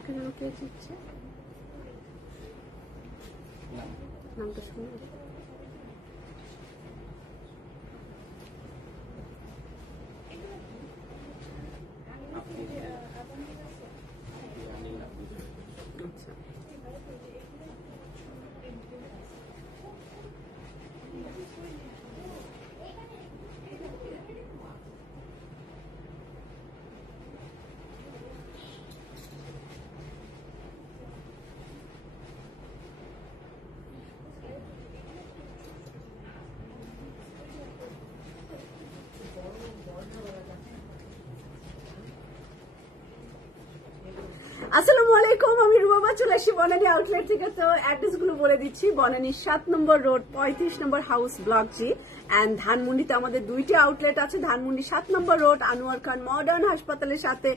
কাকে যেন কে দিচ্ছে নামটা শুনে আসসালামু আলাইকুম, আমি রুবাবা চলে আসি বনানী আউটলেট থেকে। তো অ্যাড্রেস গুলো বলে দিচ্ছি। বনানী 7 নম্বর রোড 35 নম্বর হাউস ব্লক জি এন্ড ধানমন্ডিতে আমাদের দুইটি আউটলেট আছে। ধানমন্ডি 7 নম্বর রোড আনোয়ার খান মডার্ন হাসপাতালের সাথে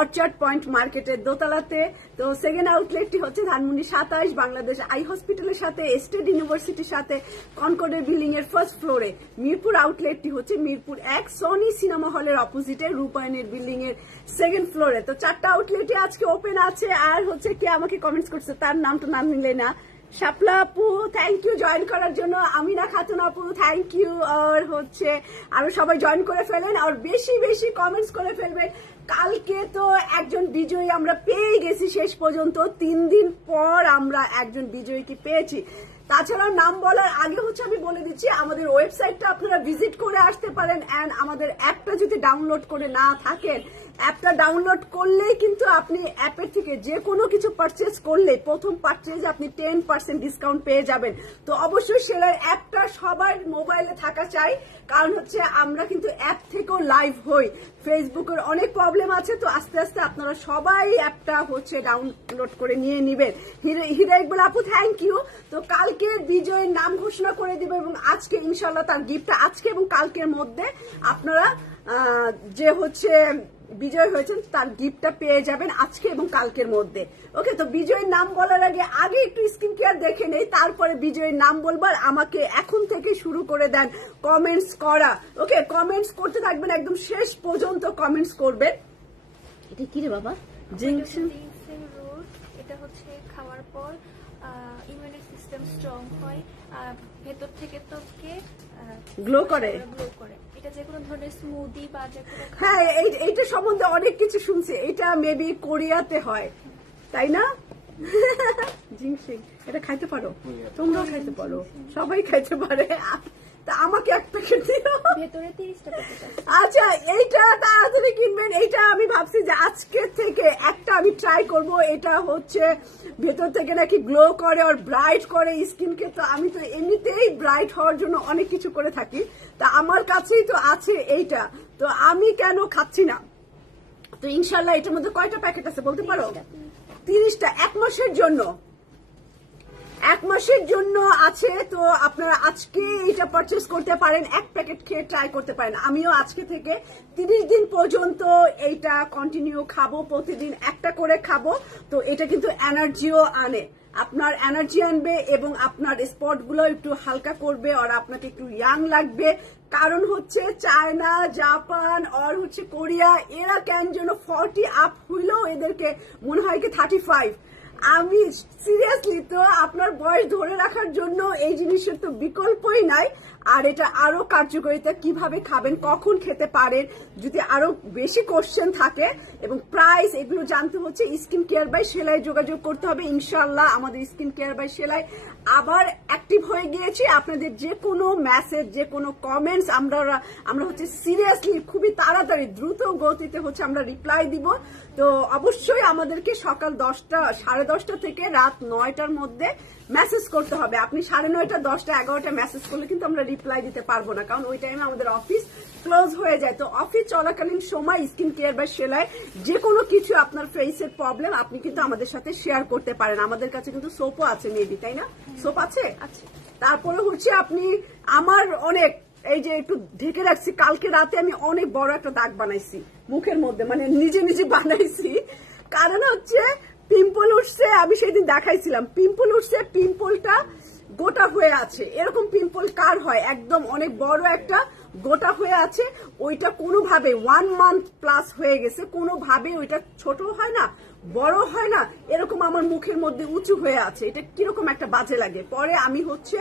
অর্চার্ড পয়েন্ট মার্কেটের দোতলাতে। তো সেকেন্ড আউটলেটটি হচ্ছে ধানমন্ডি 27 বাংলাদেশ আই হসপিটালের সাথে স্টেট ইউনিভার্সিটির সাথে কনকর্ডের বিল্ডিং এর ফার্স্ট ফ্লোরে। মিরপুর আউটলেটটি হচ্ছে মিরপুর 1 সনি সিনেমা হলের অপোজিটে রূপায়ণের বিল্ডিং এর সেকেন্ড ফ্লোরে। তো 4টা আউটলেটে আজকে ওপেন আছে। আর হচ্ছে কে আমাকে কমেন্টস করছে তার নামটা নাম নিলে না। শাপলা আপু থ্যাংক ইউ জয়েন করার জন্য, আমিনা খাতুন আপু থ্যাংক ইউ। আর হচ্ছে আরো সবাই জয়েন করে ফেলেন আর বেশি বেশি কমেন্টস করে ফেলবেন। কালকে তো একজন বিজয়ী আমরা পেয়ে গেছি, শেষ পর্যন্ত 3 দিন পর আমরা একজন বিজয়ীকে পেয়েছি। তাছাড়া নাম বলার আগে হচ্ছে আমি বলে দিচ্ছি আমাদের ওয়েবসাইটটা আপনারা ভিজিট করে আসতে পারেন এন্ড আমাদের অ্যাপটা যদি ডাউনলোড করে না থাকেন, অ্যাপটা ডাউনলোড করলেই কিন্তু আপনি অ্যাপের থেকে যে কোনো কিছু পারচেজ করলে প্রথম পারচেজে আপনি 10% ডিসকাউন্ট পেয়ে যাবেন। তো অবশ্যই সেলার অ্যাপটা সবার মোবাইলে থাকা চাই, কারণ হচ্ছে আমরা কিন্তু অ্যাপ থেকেও লাইভ হই। ফেসবুকের অনেক প্রবলেম আছে, তো আস্তে আস্তে আপনারা সবাই অ্যাপটা হচ্ছে ডাউনলোড করে নিয়ে নেবেন। হিরা ইকবাল আপু থ্যাংক ইউ। তো কালকে বিজয়ের নাম ঘোষণা করে দিবে এবং আজকে ইনশাল্লাহ তার গিফটটা আজকে এবং কালকের মধ্যে আপনারা যে হচ্ছে বিজয় হয়েছেন তার গিফটটা পেয়ে যাবেন আজকে এবং কালকের মধ্যে। ওকে, তো বিজয়ের নাম বলার আগে একটু স্কিন কেয়ার দেখে নেই, তারপরে বিজয়ের নাম বলবার। আমাকে এখন থেকে শুরু করে দেন কমেন্টস করা। ওকে, কমেন্টস করতে থাকবেন একদম শেষ পর্যন্ত কমেন্টস করবেন। এটা কি রে বাবা? জিংসিং রোড। এটা হচ্ছে খাওয়ার পর ইমিউনি সিস্টেম স্ট্রং হয়, ভেতর থেকে ত্বকে গ্লো করে। এটা যে কোনো ধরনের স্মুদি বা যে কোনো, হ্যাঁ এইটা সম্বন্ধে অনেক কিছু শুনছি। এটা মেবি কোরিয়াতে হয়, তাই না? জিংসিং এটা খাইতে পারো, তোমরাও খাইতে পারো, সবাই খাইতে পারে। তা আমাকে এক প্যাকেট দিও। ভেতরে 30টা প্যাকেট আছে। আচ্ছা, এইটা তাড়াতাড়ি কিনবেন। এইটা আমি ভাবছি যে আজকে থেকে একটা আমি ট্রাই করব। এটা হচ্ছে ভেতর থেকে নাকি গ্লো করে আর ব্রাইট করে স্কিনকে। তো আমি তো এমনিতেই ব্রাইট হওয়ার জন্য অনেক কিছু করে থাকি, তা আমার কাছেই তো আছে এইটা, তো আমি কেন খাচ্ছি না? তো ইনশাল্লাহ এটার মধ্যে কয়টা প্যাকেট আছে বলতে পারো? 30টা। 1 মাসের জন্য, 1 মাসের জন্য আছে। তো আপনারা আজকে এটা পারচেস করতে পারেন, 1 প্যাকেট খেয়ে ট্রাই করতে পারেন। আমিও আজকে থেকে 30 দিন পর্যন্ত এইটা কন্টিনিউ খাবো, প্রতিদিন একটা করে খাবো। তো এটা কিন্তু এনার্জিও আনে, আপনার এনার্জি আনবে এবং আপনার স্পট গুলো একটু হালকা করবে আর আপনাকে একটু ইয়াং লাগবে। কারণ হচ্ছে চায়না, জাপান আর হচ্ছে কোরিয়া, এরা কেন যেন 40 আপ হইলেও এদেরকে মনে হয় কি 35। আমি সিরিয়াসলি, তো আপনার বয়স ধরে রাখার জন্য এই জিনিসের তো বিকল্পই নাই। আর এটা আরো কার্যকারিতা, কিভাবে খাবেন, কখন খেতে পারেন, যদি আরো বেশি কোশ্চেন থাকে এবং প্রাইস এগুলো জানতে হচ্ছে স্কিন কেয়ার বাই সেলাই যোগাযোগ করতে হবে। ইনশাল্লাহ আমাদের স্কিন কেয়ার বাই সেলাই আবার অ্যাক্টিভ হয়ে গিয়েছে। আপনাদের যে কোনো মেসেজ, যে কোনো কমেন্টস আমরা হচ্ছে সিরিয়াসলি খুবই তাড়াতাড়ি দ্রুত গতিতে হচ্ছে আমরা রিপ্লাই দিব। তো অবশ্যই আমাদেরকে সকাল 10টা, 10:30 থেকে রাত 9টার মধ্যে মেসেজ করতে হবে। আপনি 9:30, 10টা, 11টা মেসেজ করলে কিন্তু আমরা রিপ্লাই দিতে পারবো না, কারণ ওই টাইমে আমাদের অফিস ক্লোজ হয়ে যায়। তো অফিস চলাকালীন সময় স্কিন কেয়ার বা সেলাই যে কোনো কিছু আপনার ফেসের প্রবলেম আপনি কিন্তু আমাদের সাথে শেয়ার করতে পারেন। আমাদের কাছে কিন্তু সোপও আছে মেবি, তাই না? সোপ আছে। তারপরে হচ্ছে আপনি আমার অনেক এই যে একটু ঢেকে রাখছি, কালকে রাতে আমি অনেক বড় একটা দাগ বানাইছি মুখের মধ্যে, মানে নিজে নিজে বানাইছি। কারণ হচ্ছে পিম্পল উঠছে, আমি সেদিন দেখাইছিলাম পিম্পল উঠছে, পিম্পলটা গোটা হয়ে আছে। এরকম পিম্পল কার হয়? একদম অনেক বড় একটা গোটা হয়ে আছে, ওইটা কোনোভাবে 1 মান্থ প্লাস হয়ে গেছে, কোনোভাবে ওইটা ছোট হয় না, বড় হয় না, এরকম আমার মুখের মধ্যে উঁচু হয়ে আছে। এটা কিরকম একটা বাজে লাগে। পরে আমি হচ্ছে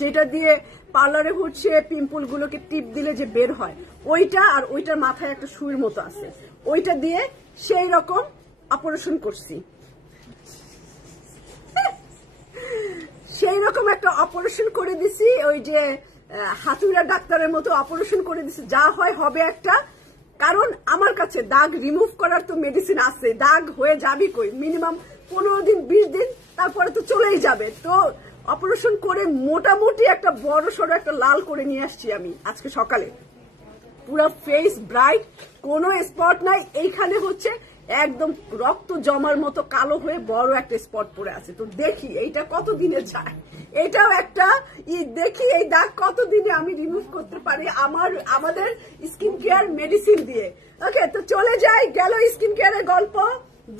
যেটা দিয়ে পার্লারে হচ্ছে পিম্পল গুলোকে টিপ দিলে যে বের হয়, ওইটা আর ওইটার মাথায় একটা সুইর মতো আছে, ওইটা দিয়ে সেই রকম অপারেশন করছি। সেই রকম একটা অপারেশন করে দিছি, ওই যে হাতুড়া ডাক্তারের মতো অপারেশন করে দিছি। যা হয় হবে একটা, কারণ আমার কাছে দাগ রিমুভ করার তো মেডিসিন আছে। দাগ হয়ে যাবি কই, মিনিমাম 15 দিন 20 দিন, তারপরে তো চলেই যাবে। তো অপারেশন করে মোটামুটি একটা বড় সড়ো একটা লাল করে নিয়ে আসছি আমি আজকে সকালে। পুরো ফেস ব্রাইট, কোনো স্পট নাই। এইখানে হচ্ছে একদম রক্ত জমার মতো কালো হয়ে বড় একটা স্পট পড়ে আছে। তো দেখি এইটা কতদিনে যায়, এটাও একটা দেখি এই দাগ কতদিনে আমি রিমুভ করতে পারি আমাদের স্কিন কেয়ার মেডিসিন দিয়ে। ওকে, তো চলে যাই, গেল স্কিন কেয়ারের গল্প,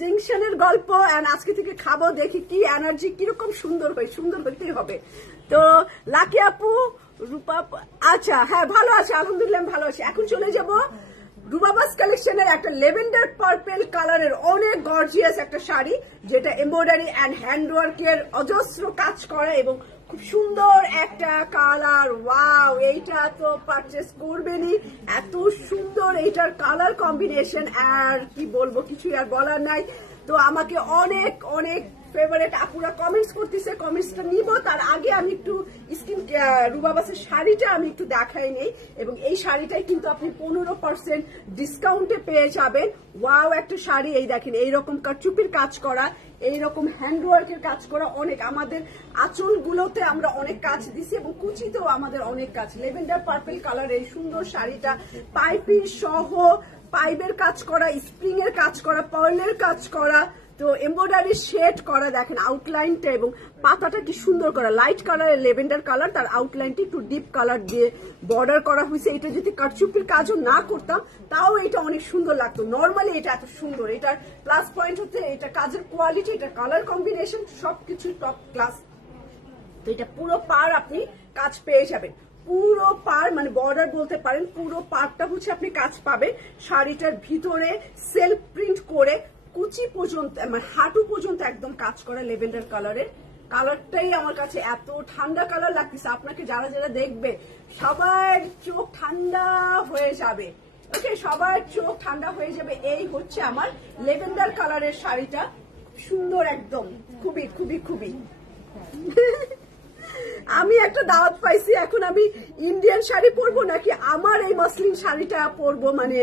জিংশনের গল্প। এন্ড আজকে থেকে খাবো, দেখি কি এনার্জি কিরকম সুন্দর হয়, সুন্দর হইতেই হবে। তো লাকি আপু, রূপা, আচ্ছা হ্যাঁ ভালো আছে, আলহামদুলিল্লাহ ভালো আছি। এখন চলে যাব রুবাবাস কালেকশনের একটা লেভেন্ডার পার্পল কালারের অনেক গর্জিয়াস একটা শাড়ি, যেটা এমব্রয়ডারি এন্ড হ্যান্ডওয়ার্কের অজস্র কাজ করা এবং খুব সুন্দর একটা কালার। ওয়াও, এইটা তো পারচেস করবেনই, এত সুন্দর এইটার কালার কম্বিনেশন, আর কি বলবো, কিছু আর বলার নাই। তো আমাকে অনেক অনেক ফেভারিট আপুরা কমেন্টস করতেছে, কমেন্টসটা নিব। তার আগে আমি একটু স্কিন রুবাবাসের শাড়িটা আমি একটু দেখাই নেই, এবং এই শাড়িটাই কিন্তু আপনি 15% ডিসকাউন্টে পেয়ে যাবেন। ওয়াও একটা শাড়ি, এই দেখেন এইরকম কারচুপির কাজ করা, এইরকম হ্যান্ডওয়ার্কের কাজ করা, অনেক আমাদের আঁচলগুলোতে আমরা অনেক কাজ দিছি এবং কুচিতেও আমাদের অনেক কাজ। লেভেন্ডার পার্পল কালার এই সুন্দর শাড়িটা পাইপিং সহ, পাইপের কাজ করা, স্প্রিং এর কাজ করা, পার্লের কাজ করা, তো এমব্রয়ডারি শেড করা, দেখেন আউটলাইনটা এবং পাতাটা কি সুন্দর করা, লাইট কালারের লেভেন্ডার কালার, তার আউটলাইনটা একটু ডিপ কালার দিয়ে বর্ডার করা হয়েছে। এটা যদি কারচুপির কাজও না করতাম তাও এটা অনেক সুন্দর লাগতো। নর্মালি এটা এত সুন্দর, এটার প্লাস পয়েন্ট হচ্ছে এটা কাজের কোয়ালিটি, এটা কালার কম্বিনেশন সবকিছু টপ ক্লাস। তো এটা পুরো পার আপনি কাজ পেয়ে যাবেন, পুরো পার মানে বর্ডার বলতে পারেন, পুরো পারটা হচ্ছে আপনি কাজ পাবেন। শাড়িটার ভিতরে সেলফ প্রিন্ট করে কুচি পর্যন্ত মানে হাঁটু পর্যন্ত একদম কাজ করা লেভেন্ডার কালারের। কালারটাই আমার কাছে এত ঠান্ডা কালার লাগতেছে, আপনাকে যারা যারা দেখবে সবার চোখ ঠান্ডা হয়ে যাবে। ওকে, সবার চোখ ঠান্ডা হয়ে যাবে। এই হচ্ছে আমার লেভেন্ডার কালারের শাড়িটা, সুন্দর একদম, খুবই খুবই খুবই। আমি একটা দাওয়াত পাইছি, এখন আমি ইন্ডিয়ান শাড়ি পরবো নাকি আমার এই মসলিন শাড়িটা পরবো, মানে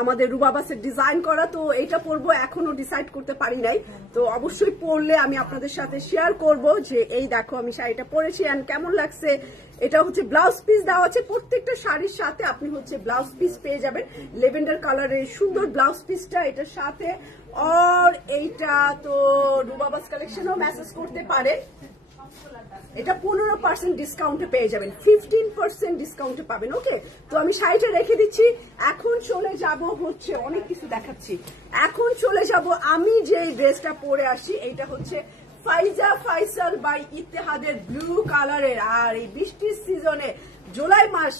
আমাদের রুবাবাসের ডিজাইন করা, তো এটা পরবো এখনো ডিসাইড করতে পারি নাই। তো অবশ্যই পরলে আমি আপনাদের সাথে শেয়ার করব যে এই দেখো আমি শাড়িটা পরেছি এন্ড কেমন লাগছে। এটা হচ্ছে ব্লাউজ পিস দেওয়া আছে, প্রত্যেকটা শাড়ির সাথে আপনি হচ্ছে ব্লাউজ পিস পেয়ে যাবেন লেভেন্ডার কালারের সুন্দর ব্লাউজ পিসটা এটার সাথে। আর এইটা তো রুবাবাস কালেকশনও মেসেজ করতে পারে, এটা 15% ডিসকাউন্টে পেয়ে যাবেন, 15% ডিসকাউন্টে পাবেন। ওকে, তো আমি শাড়িটা রেখে দিচ্ছি। এখন চলে যাব হচ্ছে, অনেক কিছু দেখাচ্ছি, এখন চলে যাব আমি যে ড্রেসটা পরে আসি, এইটা হচ্ছে ফাইজা ফাইসাল বাই ইত্তেহাদের ব্লু কালারের। আর এই বৃষ্টির সিজনে, জুলাই মাস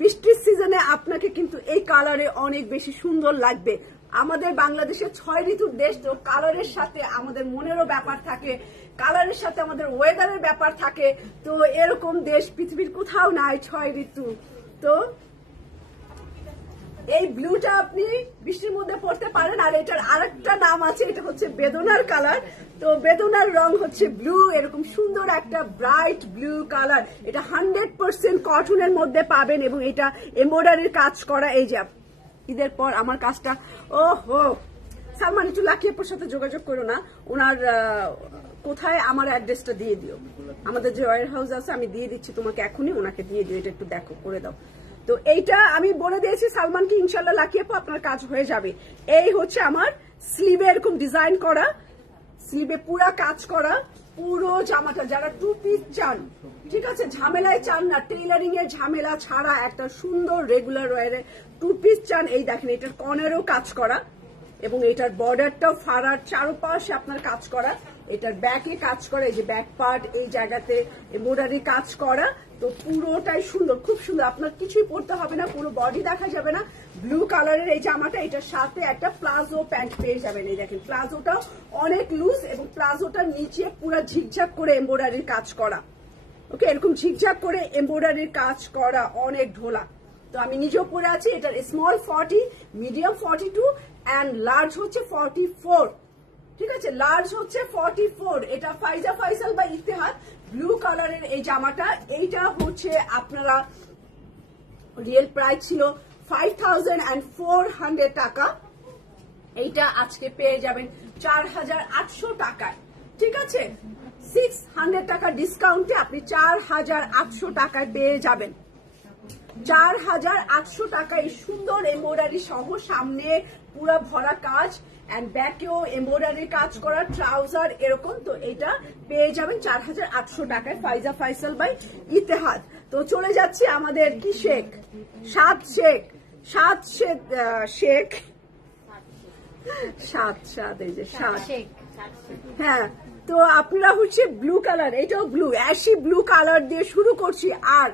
বৃষ্টির সিজনে আপনাকে কিন্তু এই কালারে অনেক বেশি সুন্দর লাগবে। আমাদের বাংলাদেশের 6 ঋতুর দেশ, তো কালারের সাথে আমাদের মনেরও ব্যাপার থাকে, কালারের সাথে আমাদের ওয়েদারের ব্যাপার থাকে। তো এরকম দেশ পৃথিবীর কোথাও নাই 6 ঋতু। তো এই ব্লুটা আপনি বৃষ্টির মধ্যে পড়তে পারেন। আর এটার আরেকটা নাম আছে, এটা হচ্ছে বেদনার কালার। তো বেদনার রং হচ্ছে ব্লু, এরকম সুন্দর একটা ব্রাইট ব্লু কালার। এটা 100% কটনের মধ্যে পাবেন এবং এটা এমব্রয়ডারির কাজ করা। এই যে ঈদের পর আমার কাজটা, ও হো সালমান একটু লাকি আপুর সাথে যোগাযোগ করো না, ওনার কোথায় আমার অ্যাড্রেসটা দিয়ে দিও, আমাদের যে ওয়্যার হাউস আছে আমি দিয়ে দিচ্ছি তোমাকে এখনই, ওনাকে দিয়ে দিও, এটা একটু দেখো করে দাও। তো এইটা আমি বলে দিয়েছি সালমানকে, ইনশাল্লাহ লাকি আপু আপনার কাজ হয়ে যাবে। এই হচ্ছে আমার স্লিভে এরকম ডিজাইন করা, স্লিভে পুরা কাজ করা, পুরো জামাটা যারা 2 পিস চান, ঠিক আছে, ঝামেলায় চান না, টেইলারিং এর ঝামেলা ছাড়া একটা সুন্দর রেগুলার ওয়ারে 2 পিস চান, এই দেখেন এটার কর্নারেও কাজ করা এবং এটার বর্ডারটাও ফাড়ার চারপাশে আপনার কাজ করা, এটার ব্যাকে কাজ করা, এই যে ব্যাক পার্ট এই জায়গাতে এমব্রয়ডারি কাজ করা, তো পুরোটাই সুন্দর, খুব সুন্দর, আপনার কিছুই পরতে হবে না, পুরো বডি দেখা যাবে না। ব্লু কালারের এই জামাটা, এটার সাথে একটা প্লাজো প্যান্ট পেয়ে যাবেন। এই দেখেন প্লাজোটাও অনেক লুজ এবং প্লাজোটার নিচে পুরো ঝিকঝাক করে এমব্রয়ডারির কাজ করা। ওকে, এরকম ঝিকঝাক করে এমব্রয়ডারির কাজ করা, অনেক ঢোলা। তো আমি নিজেও পরে আছি। এটার স্মল 40, মিডিয়াম 42 অ্যান্ড লার্জ হচ্ছে 44। ঠিক আছে, লার্জ হচ্ছে 44। এটা ফাইজা ফাইসাল বা ইতিহাদ ব্লু কালারের এই জামাটা, এইটা হচ্ছে আপনারা রিয়েল প্রাইস ছিল 5400 টাকা, এইটা আজকে পেয়ে যাবেন 4800 টাকায়। ঠিক আছে, 600 টাকা ডিসকাউন্টে আপনি 4800 টাকায় পেয়ে যাবেন। 4800 টাকা এই সুন্দর এমব্রয়ডারি সহ, সামনে পুরো ভরা কাজ এন্ড ব্যাকেও এমব্রয়ডারির কাজ করা, ট্রাউজার এরকম। তো এটা পেয়ে যাবেন 4800 টাকায় ফাইজা ফাইসাল বাই ইতিহাদ। তো চলে যাচ্ছি আমাদের কি শেখ, সাদ শেখ, এই যে সাদ। হ্যাঁ, তো আপনারা হচ্ছে ব্লু কালার, এটাও ব্লু, অ্যাশি ব্লু কালার দিয়ে শুরু করছি। আর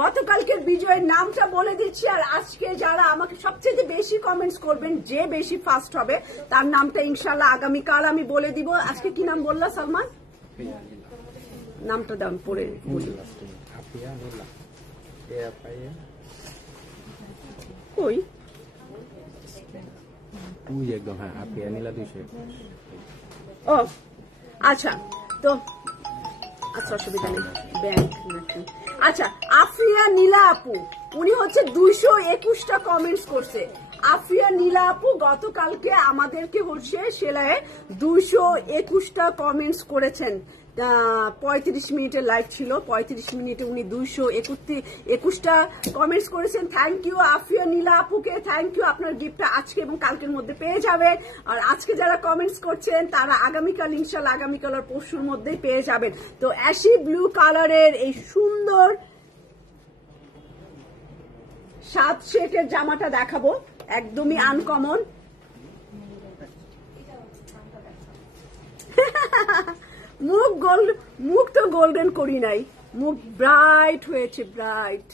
গতকালকের বিজয়ের নামটা বলে দিচ্ছি, আর আজকে যারা আমাকে সবচেয়ে বেশি কমেন্টস করবেন, যে বেশি ফার্স্ট হবে তার নামটা ইনশাল্লাহ আগামীকাল আমি বলে দিব। আজকে কি নাম বললা সালমান? নামটা দাম পরে বলি। কই একদম, হ্যাঁ আপিয়া নীলা 200। ও আচ্ছা, তো আচ্ছা অসুবিধা নেই, ব্যাংক নাকি। আচ্ছা, আফরিয়া নীলা আপু, উনি হচ্ছে 221টা কমেন্টস করছে। আফরিয়া নীলা আপু গতকালকে আমাদেরকে হচ্ছে সেলাইয়ে 221টা কমেন্টস করেছেন। 35 মিনিটের লাইভ ছিল, 35 মিনিটে উনি 221টা কমেন্টস করেছেন। থ্যাংক ইউ আফরিয়া নীলা আপুকে, থ্যাংক ইউ। আপনার গিফটটা আজকে এবং কালকের মধ্যে পেয়ে যাবেন। আর আজকে যারা কমেন্টস করছেন তারা আগামীকাল ইনশাল্লাহ, আগামীকাল আর পরশুর মধ্যেই পেয়ে যাবেন। তো অ্যাশি ব্লু কালারের এই সুন্দর সাত শেকের জামাটা দেখাবো, একদমই আনকমন। মুখ তো গোল্ডেন করি নাই, মুখ ব্রাইট হয়েছে, ব্রাইট।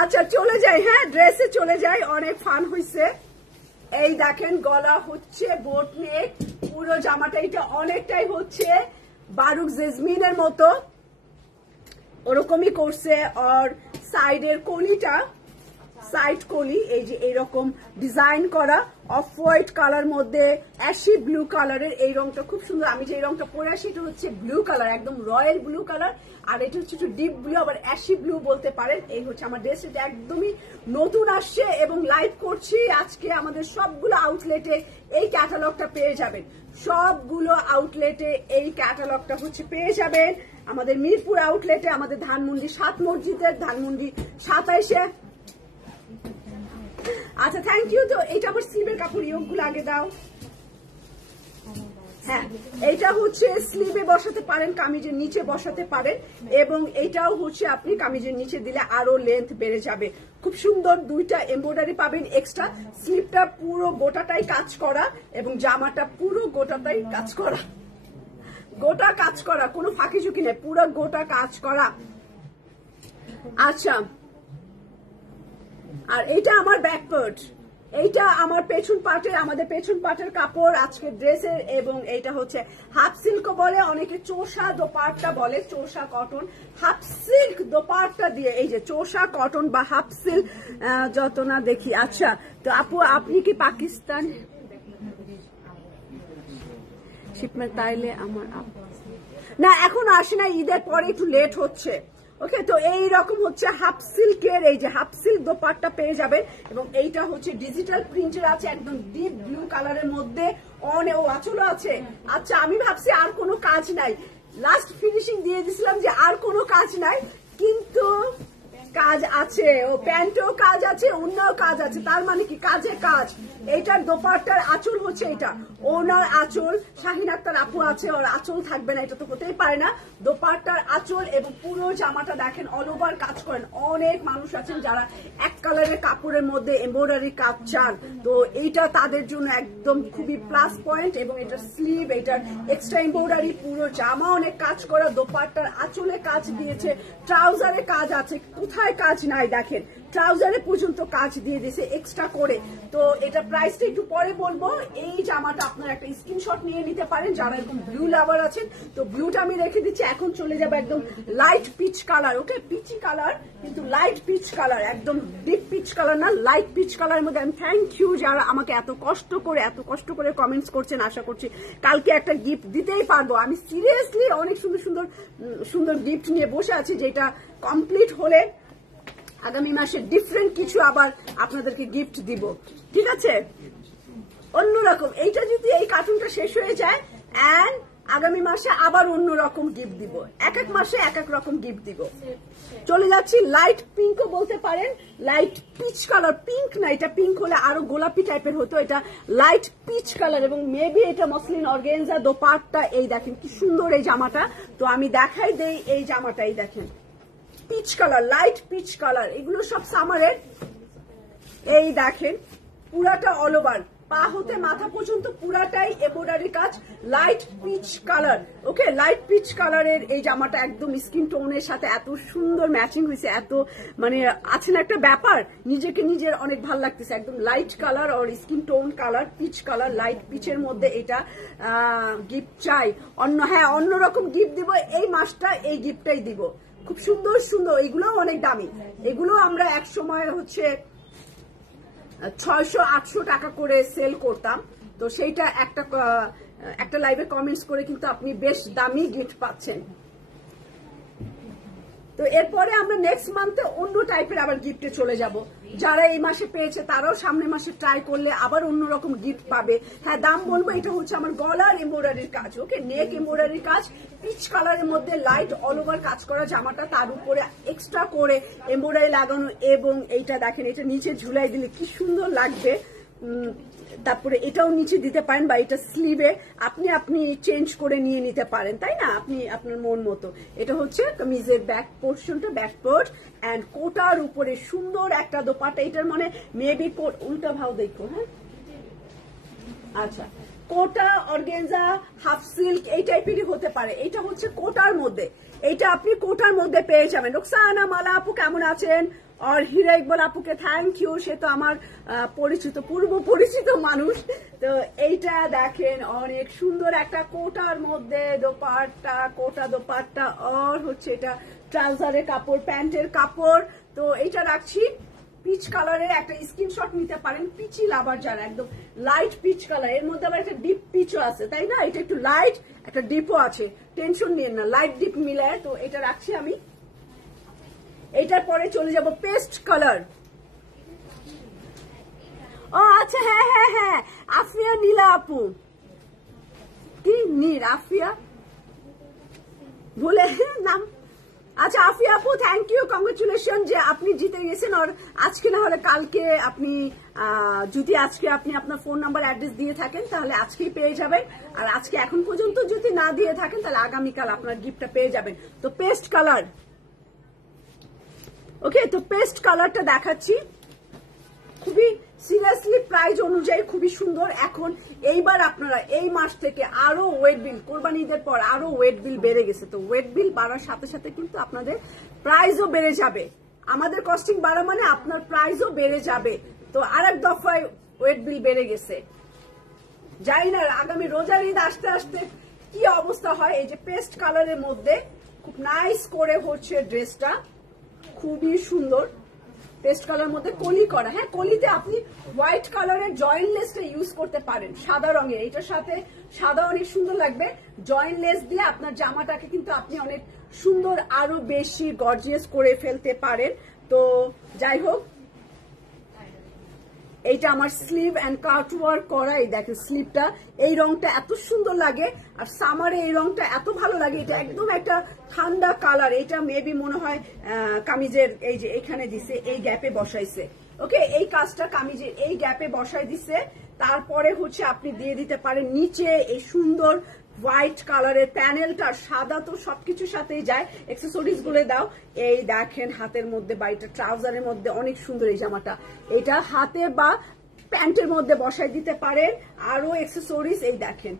আচ্ছা চলে যাই, হ্যাঁ ড্রেসে চলে যাই, অনেক ফান হয়েছে। এই দেখেন গলা হচ্ছে বোট নেক, পুরো জামাটা এটা অনেকটাই হচ্ছে বারুক জেসমিনের মতো, ওরকমই করছে। আর সাইডের কলিটা, সাইড কলি এই যে এইরকম ডিজাইন করা, অফ হোয়াইট কালার মধ্যে অ্যাশি ব্লু কালারের। এই রংটা খুব সুন্দর, আমি যে রংটা পরে আসি এটা হচ্ছে ব্লু কালার, একদম রয়্যাল ব্লু কালার। আর এটা হচ্ছে একটু ডিপ ব্লু, আবার অ্যাশি ব্লু বলতে পারেন। এই হচ্ছে আমার ড্রেস, এটা একদমই নতুন আসছে এবং লাইভ করছি আজকে। আমাদের সবগুলো আউটলেটে এই ক্যাটালগটা পেয়ে যাবেন, সবগুলো আউটলেটে এই ক্যাটালগটা হচ্ছে পেয়ে যাবেন। আমাদের মিরপুর আউটলেটে, আমাদের ধানমন্ডি 7 মসজিদের, ধানমন্ডি 27-এ। আচ্ছা থ্যাংক ইউ। তো এইটা আমার স্লিভের কাপড়, ইয়োগগুলো আগে দাও। হ্যাঁ, এইটা হচ্ছে স্লিভে বসাতে পারেন, কামিজের নিচে বসাতে পারেন, এবং এইটাও হচ্ছে আপনি কামিজের নিচে দিলে আরো লেন্থ বেড়ে যাবে। খুব সুন্দর দুইটা এমব্রয়ডারি পাবেন এক্সট্রা। স্লিভটা পুরো গোটাটাই কাজ করা এবং জামাটা পুরো গোটাটাই কাজ করা, গোটা কাজ করা, কোনো ফাঁকি ঝুঁকি নেই, পুরো গোটা কাজ করা। আচ্ছা, আর এইটা আমার ব্যাক পার্ট, এইটা আমার পেছন পাটের, আমাদের পেছন পাটের কাপড় আজকে ড্রেসের। এবং এইটা হচ্ছে হাফ সিল্ক বলে, অনেকে চোষা দোপাট্টা বলে, চোষা কটন হাফ সিল্ক দোপাট্টা দিয়ে, এই যে চোষা কটন বা হাফ সিল্ক যত না দেখি। আচ্ছা, তো আপু আপনি কি পাকিস্তান শিপমেন্ট? তাইলে আমার না এখন আসে না, ঈদের পরে একটু লেট হচ্ছে। ওকে, তো এই রকম হচ্ছে হাফ সিল্কের, এই যে হাফ সিল্ক দোপাট্টা পেয়ে যাবেন। এবং এইটা হচ্ছে ডিজিটাল প্রিন্টের আছে, একদম ডিপ ব্লু কালারের মধ্যে, অনেক আঁচলও আছে। আচ্ছা, আমি ভাবছি আর কোনো কাজ নাই, লাস্ট ফিনিশিং দিয়ে দিছিলাম যে আর কোনো কাজ নাই, কিন্তু কাজ আছে, ও প্যান্টেও কাজ আছে, অন্যও কাজ আছে, তার মানে কি কাজে কাজ। এইটার দোপাট্টার আঁচল হচ্ছে এটা, ওনার আঁচল, শাহিন আক্তার আপু আছে, ওর আঁচল থাকবে না, এটা তো হতেই পারে না। দোপাট্টার আঁচল এবং পুরো জামাটা দেখেন অল ওভার কাজ করেন। অনেক মানুষ আছেন যারা এক কালারের কাপড়ের মধ্যে এমব্রয়ডারি কাজ চান, তো এইটা তাদের জন্য একদম খুবই প্লাস পয়েন্ট। এবং এটার স্লিভ, এটার এক্সট্রা এমব্রয়ডারি, পুরো জামা অনেক কাজ করা, দোপাট্টার আঁচলে কাজ দিয়েছে, ট্রাউজারে কাজ আছে, কোথায় কাজ নাই দেখেন, ট্রাউজারে পর্যন্ত কাজ দিয়ে দিয়েছে এক্সট্রা করে। তো এটা প্রাইসটা একটু পরে বলবো। এই জামাটা আপনারা একটা স্ক্রিনশট নিয়ে নিতে পারেন যারা এরকম ব্লু লাভার আছেন। তো ব্লুটা আমি রেখে দিচ্ছি, এখন চলে যাবে একদম লাইট পিচ কালার। ওকে, পিচি কালার কিন্তু লাইট পিচ কালার, একদম ডিপ পিচ কালার না, লাইট পিচ কালারের মধ্যে। আমি থ্যাংক ইউ যারা আমাকে এত কষ্ট করে কমেন্টস করছেন। আশা করছি কালকে একটা গিফট দিতেই পারবো। আমি সিরিয়াসলি অনেক সুন্দর সুন্দর সুন্দর গিফট নিয়ে বসে আছি, যেটা কমপ্লিট হলে আগামী মাসে ডিফারেন্ট কিছু আবার আপনাদেরকে গিফট দিব, ঠিক আছে? অন্যরকম, এইটা যদি এই কার্টুনটা শেষ হয়ে যায় এন্ড আগামী মাসে আবার অন্যরকম গিফট দিব, এক এক মাসে এক এক রকম গিফট দিব। চলে যাচ্ছি লাইট পিঙ্কও বলতে পারেন, লাইট পিচ কালার, পিঙ্ক না, এটা পিঙ্ক হলে আরো গোলাপি টাইপের হতো, এটা লাইট পিচ কালার এবং মেবি এটা মসলিন অর্গানজা। দোপাট্টা এই দেখেন কি সুন্দর এই জামাটা। তো আমি দেখাই দেই এই জামাটা, এই দেখেন pitch colour, light peach colour, এগুলো সব সামারের। এই দেখেন পুরাটা অল ওভার, পা হতে মাথা পর্যন্ত পুরাটাই এমব্রয়ডারি কাজ, লাইট পিচ কালার। ওকে, লাইট পিচ কালারের এই জামাটা একদম স্কিন টোনের সাথে এত সুন্দর ম্যাচিং হয়েছে, এত মানে আছে না একটা ব্যাপার, নিজেকে নিজের অনেক ভালো লাগতেছে। একদম লাইট কালার আর skin tone colour, peach colour, light পিচের মধ্যে এটা গিফট চাই। অন্যরকম গিফট দিব এই মাসটা, এই গিফটটাই দিব। খুব সুন্দর সুন্দর, এগুলো অনেক দামি, এগুলো আমরা এক সময় হচ্ছে 600-800 টাকা করে সেল করতাম। তো সেইটা একটা লাইভে কমেন্টস করে কিন্তু আপনি বেশ দামি গিফট পাচ্ছেন। তো এরপরে আমরা নেক্সট মান্থে অন্য টাইপের আবার গিফটে চলে যাব। যারা এই মাসে পেয়েছে তারাও সামনের মাসে ট্রাই করলে আবার অন্যরকম গিফট পাবে। হ্যাঁ, দাম বলবো। এটা হচ্ছে আমার গলার এমব্রয়ডারির কাজ, ওকে, নেক এমব্রয়ডারির কাজ, পিচ কালারের মধ্যে লাইট অল ওভার কাজ করা জামাটা, তার উপরে এক্সট্রা করে এমব্রয়ডারি লাগানো। এবং এইটা দেখেন, এটা নিচে ঝুলাই দিলে কি সুন্দর লাগবে। তারপরে এটাও নিচে দিতে পারেন, বা এটা স্লিভে আপনি চেঞ্জ করে নিয়ে নিতে পারেন, তাই না, আপনি আপনার মন মতো। এটা হচ্ছে কামিজের ব্যাক পোর্শনটা, ব্যাক পোর্ট এন্ড কোটার উপরে সুন্দর একটা দোপাট্টা। এটার মানে মেবি কোট উল্টা ভাও দেখো। হ্যাঁ, আচ্ছা, কোটা অর্গানজা হাফ সিল্ক এই টাইপেরই হতে পারে। এটা হচ্ছে কোটার মধ্যে, এইটা আপনি কোটার মধ্যে পেয়ে যাবেন। রোকসানা মালা আপু কেমন আছেন? আর হিরা ইকবাল আপুকে থ্যাংক ইউ, সে তো আমার পূর্ব পরিচিত মানুষ। তো এইটা দেখেন অনেক সুন্দর একটা কোটার মধ্যে দোপাট্টা, কোটা দোপাট্টা, আর হচ্ছে এটা ট্রাউজারের কাপড়, প্যান্টের কাপড়। তো এইটা রাখছি পিচ কালারের, একটা স্ক্রিনশট নিতে পারেন পিচি লাভার যারা, একদম লাইট পিচ কালার, এর মধ্যে আবার একটা ডিপ পিচও আছে, তাই না? এটা একটু লাইট, একটা ডিপও আছে, টেনশন নিয়ে না, লাইট ডিপ মিলায়। তো এটা রাখছি আমি। এটার পরে চলে যাব পেস্ট কালার। ও আচ্ছা, হ্যাঁ হ্যাঁ হ্যাঁ, আফিয়া নীলা আপু, কি নীর আফিয়া বলে নাম। আচ্ছা আফিয়া আপু, থ্যাংক ইউ, কংগ্রেচুলেশন যে আপনি জিতে গেছেন। আর আজকে না হলে কালকে আপনি যদি আজকে আপনি আপনার ফোন নাম্বার অ্যাড্রেস দিয়ে থাকেন তাহলে আজকেই পেয়ে যাবেন। আর আজকে এখন পর্যন্ত যদি না দিয়ে থাকেন তাহলে আগামীকাল আপনার গিফটটা পেয়ে যাবেন। তো পেস্ট কালার, ওকে, তো পেস্ট কালারটা দেখাচ্ছি, খুবই সিরিয়াসলি প্রাইস অনুযায়ী খুবই সুন্দর। এখন এইবার আপনারা এই মাস থেকে আরো ওয়েট বিল, কোরবানি ঈদের পর আরো ওয়েট বিল বেড়ে গেছে। তো ওয়েট বিল বাড়ার সাথে সাথে কিন্তু আপনাদের প্রাইসও বেড়ে যাবে। আমাদের কস্টিং বাড়া মানে আপনার প্রাইসও বেড়ে যাবে। তো আরেক দফায় ওয়েট বিল বেড়ে গেছে, জানি না আগামী রোজার ঈদ আসতে আসতে কি অবস্থা হয়। এই যে পেস্ট কালারের মধ্যে খুব নাইস করে হচ্ছে ড্রেসটা, খুবই সুন্দর পেস্ট কালার মধ্যে কলি করা। হ্যাঁ, কলিতে আপনি হোয়াইট কালারের জয়েন্ট লেসটা ইউজ করতে পারেন, সাদা রঙের। এটার সাথে সাদা অনেক সুন্দর লাগবে, জয়েন্ট লেস দিয়ে আপনার জামাটাকে কিন্তু আপনি অনেক সুন্দর আরো বেশি গর্জিয়াস করে ফেলতে পারেন। তো যাই হোক, এইটা আমার স্লিভ এন্ড কাট ওয়ার্ক করা। এই দেখেন স্লিভটা, এই রংটা এত সুন্দর লাগে, আর সামারে এই রংটা এত ভালো লাগে। এটা একদম একটা ঠান্ডা কালার। এটা মেবি মনে হয় কামিজের এই যে এখানে দিছে, এই গ্যাপে বসাইছে। ওকে, এই কাজটা কামিজের এই গ্যাপে বসাই দিছে। তারপরে হচ্ছে আপনি দিয়ে দিতে পারেন নিচে এই সুন্দর হোয়াইট কালারের প্যানেলটা, সাদা তো সবকিছুর সাথেই যায়। অ্যাক্সেসরিজ গুলো দাও। এই দেখেন হাতের মধ্যে বা এটা ট্রাউজারের মধ্যে অনেক সুন্দর এই জামাটা। এটা হাতে বা প্যান্টের মধ্যে বসাই দিতে পারেন। আরো অ্যাক্সেসরিজ এই দেখেন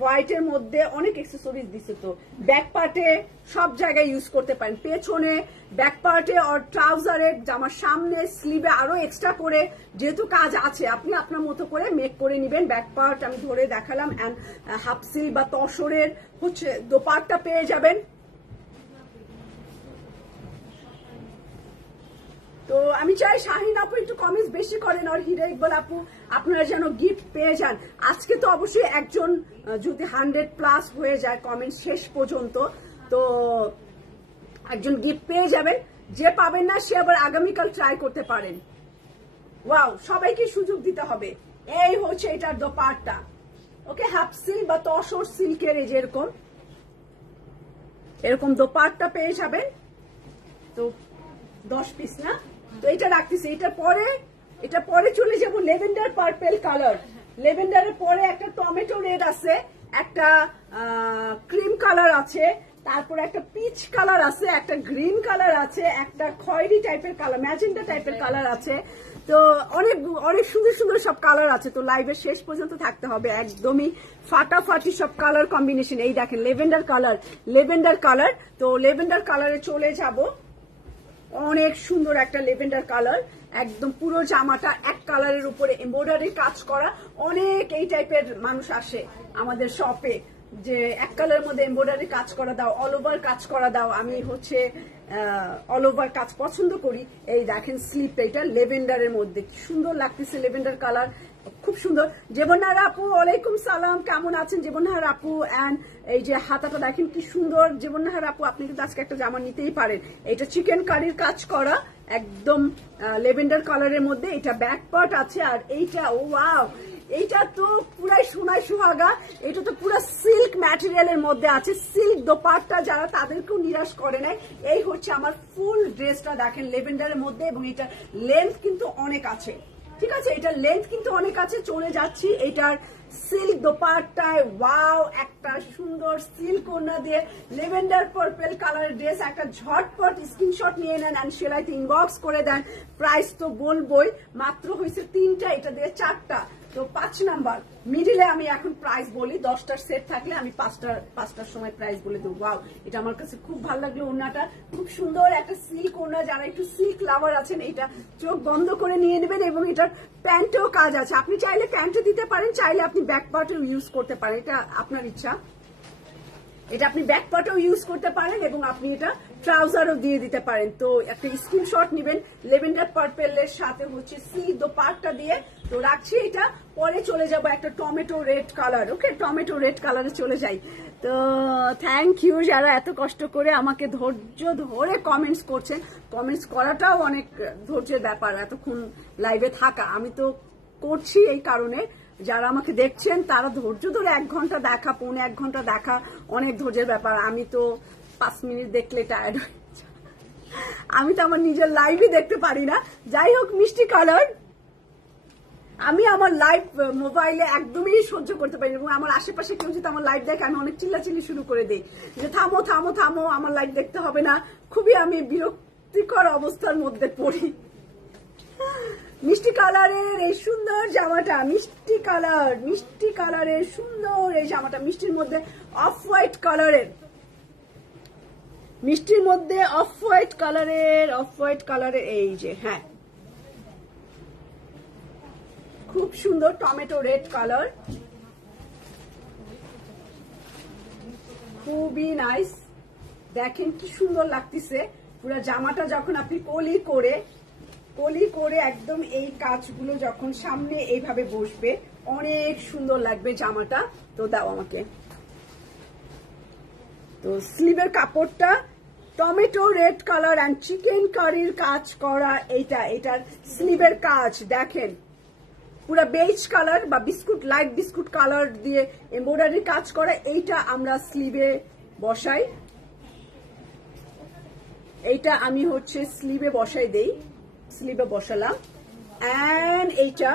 হোয়াইটের মধ্যে অনেক অ্যাক্সেসরিজ দিছে। তো ব্যাক পার্টে সব জায়গায় ইউজ করতে পারেন, পেছনে ব্যাক পার্টে আর ট্রাউজারে, জামার সামনে স্লিভে আরো এক্সট্রা করে যেহেতু কাজ আছে আপনি আপনার মতো করে মেক করে নেবেন। ব্যাক পার্ট আমি ধরে দেখালাম। এন্ড হাফ সিল বা তসরের হচ্ছে দোপাট্টা পেয়ে যাবেন। তো আমি চাই শাহিন আপু একটু কমেন্টস বেশি করেন, আর হিরা ইকবাল আপু আপনারা যেন গিফট পেয়ে যান। আজকে তো অবশ্যই একজন যদি 100+ হয়ে যায় কমেন্ট শেষ পর্যন্ত, তো একজন গিফট পেয়ে যাবেন। যে পাবেন না সে আবার আগামীকাল ট্রাই করতে পারেন। ওয়াও, সবাইকে সুযোগ দিতে হবে। এই হচ্ছে এটার দোপাট্টা। ওকে, হাফ সিল্ক বা তসর সিল্কের এই যে এরকম দোপাট্টা পেয়ে যাবেন। তো 10 পিস না, তো এটা রাখতেছি। এটা পরে চলে যাব লেভেন্ডার পার্পল কালার। লেভেন্ডারের পরে একটা টমেটো রেড আছে, একটা ক্রিম কালার আছে, তারপরে একটা পিচ কালার আছে, একটা গ্রিন কালার আছে, একটা খয়েরি টাইপের কালার, ম্যাজেন্টা টাইপের কালার আছে। তো অনেক অনেক সুন্দর সুন্দর সব কালার আছে। তো লাইভের শেষ পর্যন্ত থাকতে হবে, একদমই ফাটাফাটি সব কালার কম্বিনেশন। এই দেখেন লেভেন্ডার কালার। তো লেভেন্ডার কালারে চলে যাব। অনেক সুন্দর একটা লেভেন্ডার কালার, একদম পুরো জামাটা এক কালারের উপরে এমব্রয়ডারি কাজ করা। অনেক এই টাইপের মানুষ আসে আমাদের শপে যে এক কালারের মধ্যে এমব্রয়ডারি কাজ করা দাও, অল ওভার কাজ করা দাও। আমি হচ্ছে অল ওভার কাজ পছন্দ করি। এই দেখেন স্লিপটা, এটা লেভেন্ডারের মধ্যে কি সুন্দর লাগতেছে। লেভেন্ডার কালার খুব সুন্দর। জীবনহার আপু ওয়ালাইকুম সালাম, কেমন আছেন জীবনহার আপু? এন্ড এই যে হাতাটা দেখেন কি সুন্দর। জীবনহার আপু আপনি কিন্তু আজকে একটা জামা নিতেই পারেন। এটা চিকেন কারির কাজ করা, একদম লেভেন্ডার কালারের মধ্যে। এটা ব্যাক পার্ট আছে, আর এইটা ওয়াও, এইটা তো পুরাই সোনায় সুহাগা। এটা তো পুরো সিল্ক ম্যাটেরিয়ালের মধ্যে আছে। সিল্ক দোপাট্টা যারা তাদেরকেও নিরাশ করে নাই। এই হচ্ছে আমার ফুল ড্রেসটা দেখেন লেভেন্ডারের মধ্যে, এবং এটা লেন্থ কিন্তু অনেক আছে। ঠিক আছে, এটা লেন্থ কিন্তু অনেক আছে। চলে যাচ্ছি এটার সিল্ক দোপাট্টায়। ওয়াও, একটা সুন্দর সিল্ক ওড়না দিয়ে লেভেন্ডার পার্পল কালারের ড্রেস। একটা ঝটপট স্ক্রিনশট নিয়ে নেন আর সেলাইতে ইনবক্স করে দেন। প্রাইস তো বলবোই, মাত্র হয়েছে 3টা, এটা দিয়ে 4টা। তো 5 নাম্বার মিডিলে আমি এখন প্রাইস বলি। 10টার সেট থাকলে আমি 5টার সময় প্রাইস বলে দেবো। ওয়াও, এটা আমার কাছে খুব ভালো লাগলো। ওড়নাটা খুব সুন্দর, একটা সিল্ক ওড়না। যারা একটু সিল্ক লাভার আছেন এটা চোখ বন্ধ করে নিয়ে নেবেন। এবং এটার প্যান্টেও কাজ আছে, আপনি চাইলে প্যান্টও দিতে পারেন, চাইলে আপনি ব্যাক পার্টেও ইউজ করতে পারেন, এটা আপনার ইচ্ছা। এটা আপনি ব্যাক পার্টেও ইউজ করতে পারেন এবং আপনি এটা ট্রাউজারও দিয়ে দিতে পারেন। তো একটা স্ক্রিনশট নেবেন লেভেন্ডার পার্পলের সাথে হচ্ছে সিল্ক দোপাট্টা দিয়ে। তো রাখছি এটা, পরে চলে যাব একটা টমেটো রেড কালার। ওকে, টমেটো রেড কালারে চলে যাই। তো থ্যাংক ইউ যারা এত কষ্ট করে আমাকে ধৈর্য ধরে কমেন্টস করছেন। কমেন্টস করাটাও অনেক ধৈর্যের ব্যাপার, এতক্ষণ লাইভে থাকা। আমি তো করছি এই কারণে, যারা আমাকে দেখছেন তারা ধৈর্য ধরে 1 ঘন্টা দেখা, 1.5 ঘন্টা দেখা অনেক ধৈর্যের ব্যাপার। আমি তো 5 মিনিট দেখলে টায়ার্ড হয়ে যাই। আমি তো আমার নিজের লাইভই দেখতে পারি না। যাই হোক, মিষ্টি কালার আমি আমার লাইভ মোবাইলে একদমই সহ্য করতে পারি, এবং আমার আশেপাশে কেউ যদি আমার লাইভ দেখে আমি অনেক চিল্লাচিল্লি শুরু করে দিই যে থামো থামো থামো, আমার লাইভ দেখতে হবে না। খুবই আমি বিরক্তিকর অবস্থার মধ্যে পড়ি। মিষ্টি কালারের এই সুন্দর জামাটা, মিষ্টি কালারের সুন্দর এই জামাটা, মিষ্টির মধ্যে অফ হোয়াইট কালারের, এই যে হ্যাঁ খুব সুন্দর টমেটো রেড কালার, খুবই নাইস। দেখেন কি সুন্দর লাগতেছে পুরো জামাটা। যখন আপনি কলি করে একদম এই কাজগুলো যখন সামনে এইভাবে বসবে, অনেক সুন্দর লাগবে জামাটা। তো দাও আমাকে। তো স্লিভের কাপড়টা tomato red colour and chicken কারির কাজ করা। এটার স্লিভের কাজ দেখেন পুরো বেজ কালার বা বিস্কুট লাইট বিস্কুট কালার দিয়ে এমব্রয়ডারি কাজ করা। এইটা আমরা স্লিভে বসাই, এইটা আমি হচ্ছে স্লিভে বসাই দেই, স্লিভে বসালাম। এন্ড এইটা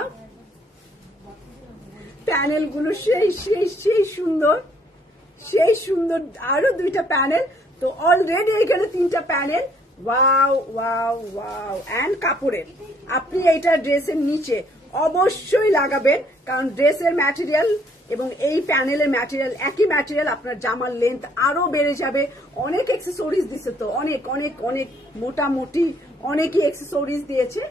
প্যানেল গুলো সেই সেই সেই সুন্দর, সেই সুন্দর। আরো দুইটা প্যানেল, তো অলরেডি এখানে 3টা panel. Wow wow wow. And কাপড়ের আপনি এইটা ড্রেসের নিচে অবশ্যই লাগাবেন, কারণ ড্রেসের ম্যাটেরিয়াল এবং এই প্যানেলের ম্যাটেরিয়াল একই ম্যাটেরিয়াল, আপনার জামার লেন্থ আরো বেড়ে যাবে। অনেক অ্যাক্সেসরিজ দিছে, তো অনেক অনেক অনেক মোটামুটি অনেকই অ্যাক্সেসরিজ দিয়েছে।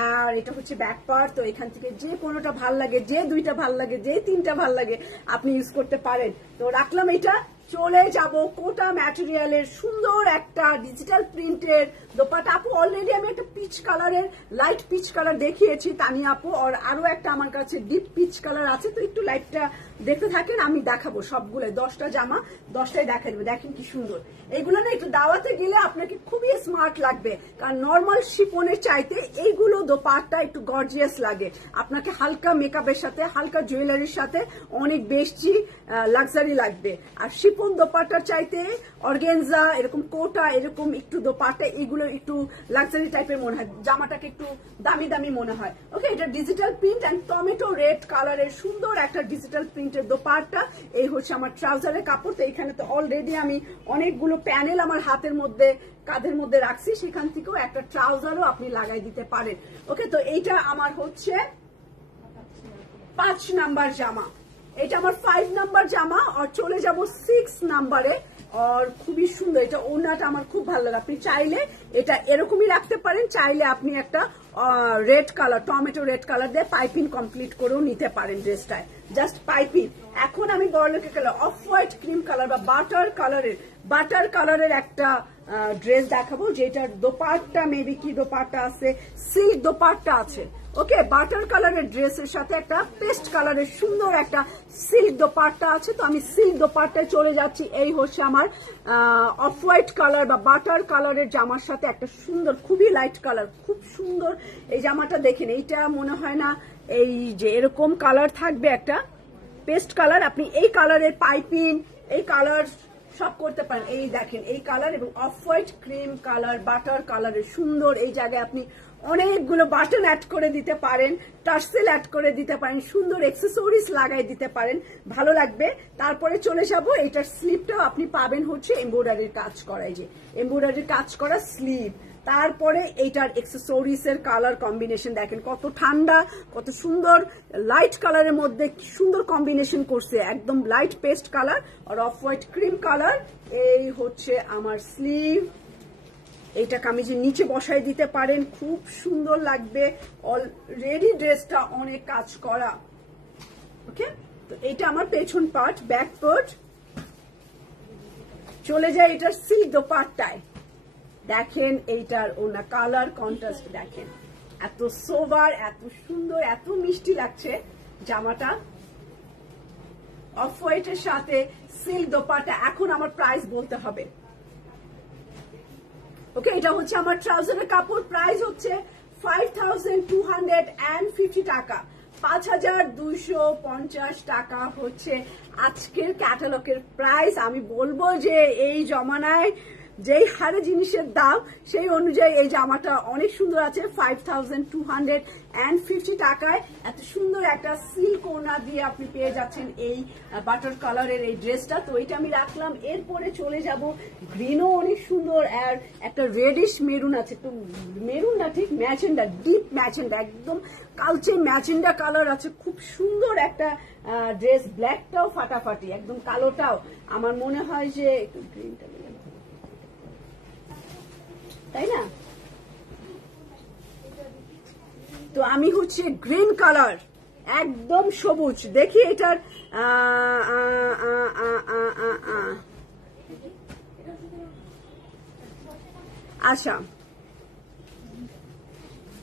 আর এটা হচ্ছে ব্যাক পার্ট, তো এখান থেকে যে কোনোটা ভাল লাগে, যে 2টা ভাল লাগে, যে 3টা ভাল লাগে আপনি ইউজ করতে পারেন। তো রাখলাম এটা। চলে যাব কোটা ম্যাটেরিয়ালের সুন্দর একটা ডিজিটাল প্রিন্টের দোপাট্টা। আপু অলরেডি আমি একটা পিচ কালারের, লাইট পিচ কালার দেখিয়েছি তানিয়া আপু, আর আরো একটা আমার কাছে ডিপ পিচ কালার আছে। তো একটু লাইটটা দেখতে থাকেন, আমি দেখাবো সবগুলো 10টা জামা 10টাই দেখা দেবো। দেখেন কি সুন্দর এইগুলো না, একটু দাওয়াতে গেলে আপনাকে খুবই স্মার্ট লাগবে, কারণ নর্মাল শিপনের চাইতে এইগুলো দোপাট্টা একটু গর্জিয়াস লাগে। আপনাকে হালকা মেকআপের সাথে, হালকা জুয়েলারির সাথে অনেক বেশি লাক্সারি লাগবে। আর শিপন দোপাট্টার চাইতে অর্গেনজা, এরকম কোটা, এরকম একটু দোপাট্টা, এগুলো একটু লাক্সারি টাইপের মনে হয়, জামাটাকে একটু দামি দামি মনে হয়। ওকে, এটা digital print and tomato red কালারের সুন্দর একটা ডিজিটাল প্রিন্টের দোপাট্টা। এই হচ্ছে আমার ট্রাউজারের কাপড়। তো এখানে তো অলরেডি আমি অনেকগুলো প্যানেল আমার হাতের মধ্যে, কাঁধের মধ্যে রাখছি, সেখান থেকেও একটা ট্রাউজারও আপনি লাগাই দিতে পারেন। ওকে, তো এইটা আমার হচ্ছে 5 নাম্বার জামা, এটা আমার 5 নাম্বার জামা। আর চলে যাব 6 নাম্বারে। আর খুবই সুন্দর, এটা ওড়নাটা আমার খুব ভালো লাগে। আপনি চাইলে এটা এরকমই রাখতে পারেন, চাইলে আপনি একটা red colour, tomato red colour দিয়ে পাইপিং কমপ্লিট করেও নিতে পারেন ড্রেসটায়, জাস্ট পাইপিং। এখন আমি বড়লোকের colour, off white cream colour বা বাটার কালারের একটা ড্রেস দেখাবো, যেটার দোপাট্টা মেবি কি দোপাট্টা আছে, সিল্ক দোপাট্টা আছে। ওকে, বাটার কালারের ড্রেসের সাথে একটা পেস্ট কালারের সুন্দর একটা সিল্ক দোপাট্টা আছে। তো আমি সিল্ক দোপাট্টায় চলে যাচ্ছি। এই হচ্ছে আমার অফ হোয়াইট কালার বা বাটার কালারের জামার সাথে একটা সুন্দর, খুবই লাইট কালার, খুব সুন্দর এই জামাটা। দেখেন, এইটা মনে হয় না এই যে এরকম কালার থাকবে, একটা পেস্ট কালার। আপনি এই কালারের পাইপিং, এই কালার সব করতে পারেন। এই দেখেন, এই কালার এবং of white cream colour, butter কালারের সুন্দর। এই জায়গায় আপনি অনেকগুলো বাটন অ্যাড করে দিতে পারেন, টার্সেল অ্যাড করে দিতে পারেন, সুন্দর অ্যাক্সেসরিজ লাগাই দিতে পারেন, ভালো লাগবে। তারপরে চলে যাব, এটার স্লিভটাও আপনি পাবেন হচ্ছে এমব্রয়ডারির কাজ করা, এই যে এমব্রয়ডারির কাজ করা স্লিভ। তারপরে এইটার অ্যাক্সেসরিজ এর কালার কম্বিনেশন দেখেন, কত ঠান্ডা, কত সুন্দর লাইট কালারের মধ্যে সুন্দর কম্বিনেশন করছে, একদম light paste colour R of white cream colour. এই হচ্ছে আমার স্লিভ। এইটা কামিজের নিচে বসাই দিতে পারেন, খুব সুন্দর লাগবে। অলরেডি ড্রেসটা অনেক কাজ করা। ওকে, তো এটা আমার পেছন পার্ট, ব্যাক পার্ট। চলে যায় এটা সিল্ক দোপাট্টায়। দেখেন এইটার ওনা কালার কন্ট্রাস্ট দেখেন, এত সোবার, এত সুন্দর, এত মিষ্টি লাগছে জামাটা। অফ হোয়াইটের সাথে সিল্ক দোপাট্টা। এখন আমার প্রাইস বলতে হবে। ওকে, এটা হচ্ছে আমার ট্রাউজারের কাপড়। প্রাইস হচ্ছে 5250 টাকা, 5250 টাকা হচ্ছে আজকের ক্যাটালগের প্রাইস। আমি বলবো যে এই জমানায় যেই হারে জিনিসের দাম, সেই অনুযায়ী এই জামাটা অনেক সুন্দর আছে। 5250 টাকায় এত সুন্দর একটা সিল্ক ওড়না দিয়ে আপনি পেয়ে যাচ্ছেন এই বাটার কালারের এই ড্রেসটা। তো এটা আমি রাখলাম। এরপরে চলে যাব, গ্রিনও অনেক সুন্দর, আর একটা রেডিশ মেরুন আছে, একটু মেরুন না, ঠিক ম্যাজেন্ডা, ডিপ ম্যাজেন্ডা, একদম কালচে ম্যাজেন্ডা কালার আছে, খুব সুন্দর একটা ড্রেস। ব্ল্যাকটাও ফাটাফাটি, একদম কালোটাও। আমার মনে হয় যে একটু গ্রিনটা, তাই না? তো আমি হচ্ছে গ্রিন কালার, একদম সবুজ। দেখি এটার আচ্ছা,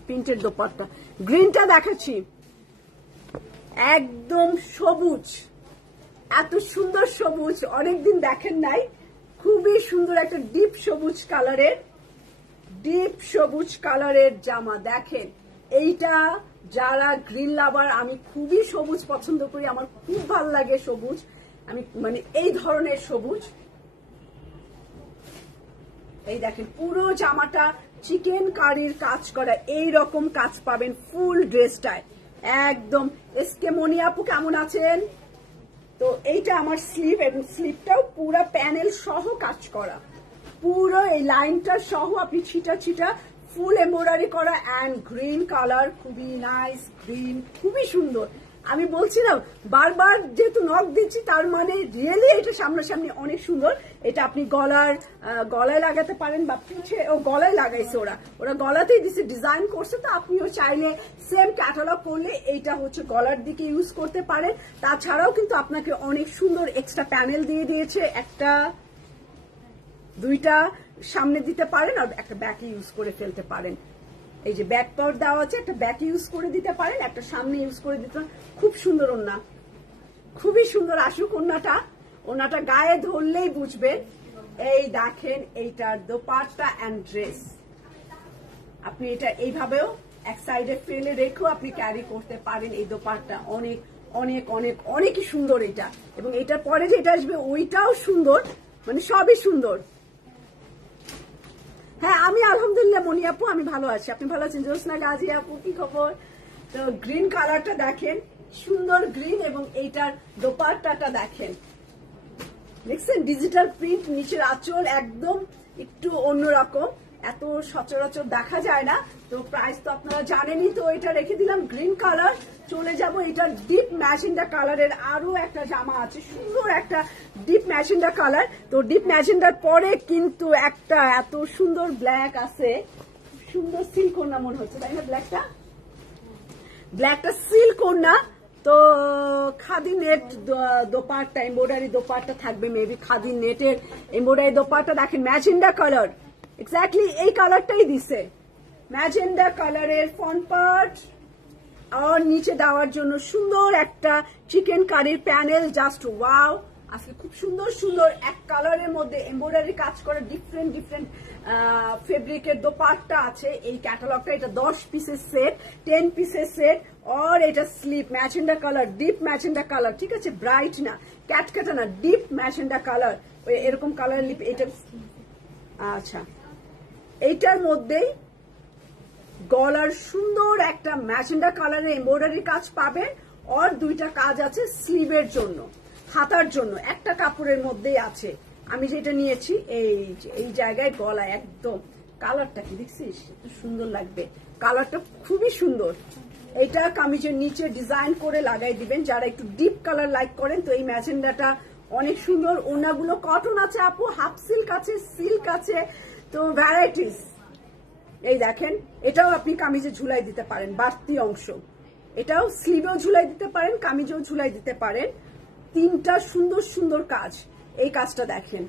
প্রিন্টের দোপাট্টা, গ্রিনটা দেখাচ্ছি, একদম সবুজ, এত সুন্দর সবুজ অনেকদিন দেখেন নাই। খুবই সুন্দর একটা ডিপ সবুজ কালারের জামা। দেখেন, এইটা যারা গ্রিন লাভার, আমি খুবই সবুজ পছন্দ করি, আমার খুব ভালো লাগে সবুজ, আমি মানে এই ধরনের সবুজ। এই দেখেন পুরো জামাটা চিকেন কারির কাজ করা, এই রকম কাজ পাবেন ফুল ড্রেসটায় একদম। এসকে মনি আপু কেমন আছেন? তো এইটা আমার স্লিভ, এবং স্লিভটাও পুরো প্যানেল সহ কাজ করা, পুরো এই লাইনটা সহ আপনি ছিটা ছিটা ফুল এমব্রয়ডারি করা, অ্যান্ড গ্রিন কালার, খুবই নাইস গ্রিন, খুবই সুন্দর। আমি বলছি না বারবার যেহেতু নখ দিচ্ছি, তার মানে রিয়েলি এটা সামনাসামনি অনেক সুন্দর। এটা আপনি গলায় লাগাতে পারেন, বা পিঠে, ও গলায় লাগাইছে, ওরা গলাতেই দিছে, ডিজাইন করছে। তো আপনিও চাইলে সেম ক্যাটালগ করলে এইটা হচ্ছে গলার দিকে ইউজ করতে পারেন। তাছাড়াও কিন্তু আপনাকে অনেক সুন্দর এক্সট্রা প্যানেল দিয়ে দিয়েছে, একটা দুইটা সামনে দিতে পারেন, আর একটা ব্যাকে ইউজ করে ফেলতে পারেন। এই যে ব্যাক পার্ট দেওয়া আছে, একটা ব্যাকে ইউজ করে দিতে পারেন, একটা সামনে ইউজ করে দিতে পারেন। খুব সুন্দর ওড়না, খুবই সুন্দর। আসুক ওড়নাটা গায়ে ধরলেই বুঝবেন। এই দেখেন এইটার দোপাট্টা অ্যান্ড ড্রেস, আপনি এটা এইভাবেও এক সাইডে ফেলে রেখেও আপনি ক্যারি করতে পারেন। এই দোপাট্টা অনেক অনেক অনেক অনেকই সুন্দর এটা, এবং এটার পরে যেটা আসবে ওইটাও সুন্দর, মানে সবই সুন্দর। হ্যাঁ, আমি আলহামদুলিল্লাহ মনি আপু, আমি ভালো আছি। আপনি ভালো আছেন? জোসনা গাজী আপু কি খবর? তো গ্রিন কালারটা দেখেন, সুন্দর গ্রিন, এবং এইটার দোপাট্টাটা দেখেন, দেখছেন ডিজিটাল প্রিন্ট, নিচের আঁচল একদম একটু অন্যরকম, এত সচরাচর দেখা যায় না। তো প্রাইস তো আপনারা জানেনই, তো এটা রেখে দিলাম গ্রিন কালার। চলে যাব এটা ডিপ ম্যাজেন্ডা কালারের আরো একটা জামা আছে, সুন্দর একটা ডিপ ম্যাজেন্ডা কালার। তো ডিপ ম্যাজেন্ডার পরে কিন্তু একটা এত সুন্দর ব্ল্যাক আছে, সুন্দর সিল্ক ওড়না মনে হচ্ছে, তাই না? ব্ল্যাকটা সিল্ক ওড়না। তো খাদি নেট দোপাট্টা, এমব্রয়ডারি দোপাট্টা থাকবে, মেবি খাদি নেটের এমব্রয়ডারি দোপাট্টা। দেখেন ম্যাজেন্ডা কালার, এক্স্যাক্টলি এই কালারটাই দিছে, ম্যাজেন্ডা কালারের ফ্রন্ট পার্ট, আর নিচে দেওয়ার জন্য সুন্দর একটা চিকেন কারির প্যানেল, জাস্ট ওয়াও। আজকে খুব সুন্দর সুন্দর এক কালারের মধ্যে এমব্রয়ডারি কাজ করা ডিফারেন্ট ফেব্রিকের দোপাট্টা আছে। এই ক্যাটালগটা, এটা 10 পিসের সেট, 10 পিসের সেট, আর এটা স্লিপ magenta colour, deep magenta colour, ঠিক আছে? ব্রাইট না, ক্যাটকাটা না, ডিপ ম্যাজেন্ডা কালার, ওই এরকম কালার লিপ। এটা আচ্ছা, এইটার মধ্যেই গলার সুন্দর একটা ম্যাজেন্ডা কালারের এমব্রয়ডারি কাজ পাবেন, আর দুইটা কাজ আছে স্লিভের জন্য, হাতার জন্য, একটা কাপড়ের মধ্যেই আছে। আমি যেটা নিয়েছি এই জায়গায় গলায় একদম, কালারটা কি দেখছিস? সুন্দর লাগবে, কালারটা খুবই সুন্দর। এটা কামিজের নিচে ডিজাইন করে লাগাই দিবেন যারা একটু ডিপ কালার লাইক করেন। তো এই ম্যাজেন্ডাটা অনেক সুন্দর। ওনাগুলো কটন আছে আপু, হাফ সিল্ক আছে, সিল্ক আছে, তো ভ্যারাইটিস। এই দেখেন, এটাও আপনি কামিজে ঝুলাই দিতে পারেন, বাড়তি অংশ, এটাও স্লিভেও ঝুলাই দিতে পারেন, কামিজেও ঝুলাই দিতে পারেন। তিনটা সুন্দর সুন্দর কাজ, এই কাজটা দেখেন,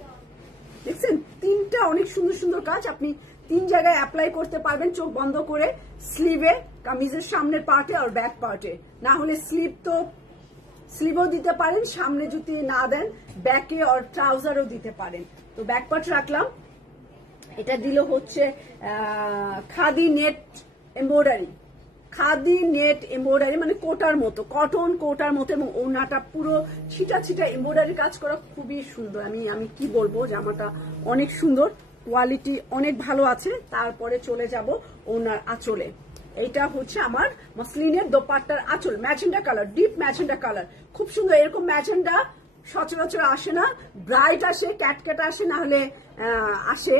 দেখছেন? তিনটা অনেক সুন্দর সুন্দর কাজ, আপনি 3 জায়গায় অ্যাপ্লাই করতে পারবেন চোখ বন্ধ করে, স্লিভে, কামিজের সামনের পার্টে আর ব্যাক পার্টে। না হলে স্লিভও দিতে পারেন, সামনে যদি না দেন ব্যাকে আর ট্রাউজারও দিতে পারেন। তো ব্যাক পার্ট রাখলাম। এটা দিল হচ্ছে khadi net embroidery, khadi net embroidery মানে কোটার মতো, কটন কোটার মতো, এবং ওড়নাটা পুরো ছিটা ছিটা এমব্রয়ডারি কাজ করা, খুবই সুন্দর। আমি কি বলবো, জামাটা অনেক সুন্দর, কোয়ালিটি অনেক ভালো আছে। তারপরে চলে যাব ওড়নার আঁচলে। এইটা হচ্ছে আমার মসলিনের দোপাট্টার আঁচল, magenta colour, deep magenta colour, খুব সুন্দর। এরকম ম্যাজেন্ডা সচরাচর আসে না, ব্রাইট আসে, ক্যাটকেটা আসে, না হলে আসে।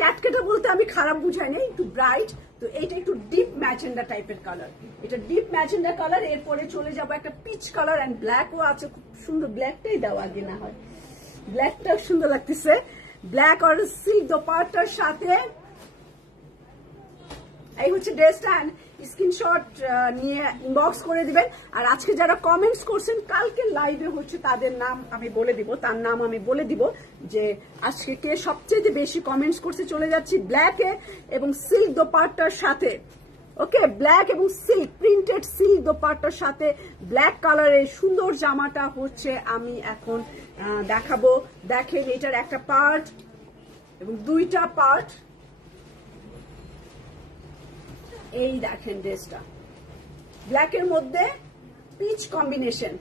ক্যাটকেটা বলতে আমি খারাপ বুঝাই না, একটু ব্রাইট। তো এইটা একটু ডিপ ম্যাজেন্ডা টাইপের কালার, এটা ডিপ ম্যাজেন্ডা কালার। এরপরে চলে যাবো একটা পিচ কালার, এন্ড ব্ল্যাকও আছে, খুব সুন্দর। ব্ল্যাকটাই দেওয়া আগে না হয়, ব্ল্যাকটা সুন্দর লাগতেছে। ব্ল্যাক আর সিল্ক দোপাট্টার সাথে এই হচ্ছে ড্রেসটা। স্ক্রিনশট নিয়ে ইনবক্স করে দিবেন। আর আজকে যারা কমেন্টস করছেন, কালকে লাইভে হচ্ছে তাদের নাম আমি বলে দিব, তার নাম আমি বলে দিব যে আজকে কে সবচেয়ে বেশি কমেন্টস করছে। চলে যাচ্ছি ব্ল্যাকে এবং সিল্ক দোপাট্টার সাথে। ওকে, ব্ল্যাক এবং সিল্ক, প্রিন্টেড সিল্ক দোপাট্টার সাথে ব্ল্যাক কালারের সুন্দর জামাটা হচ্ছে আমি এখন দেখাবো। দেখেন, এটার একটা পার্ট এবং দুইটা পার্ট। এই দেখেন ড্রেসটা, ব্ল্যাকের মধ্যে পিচ কম্বিনেশন।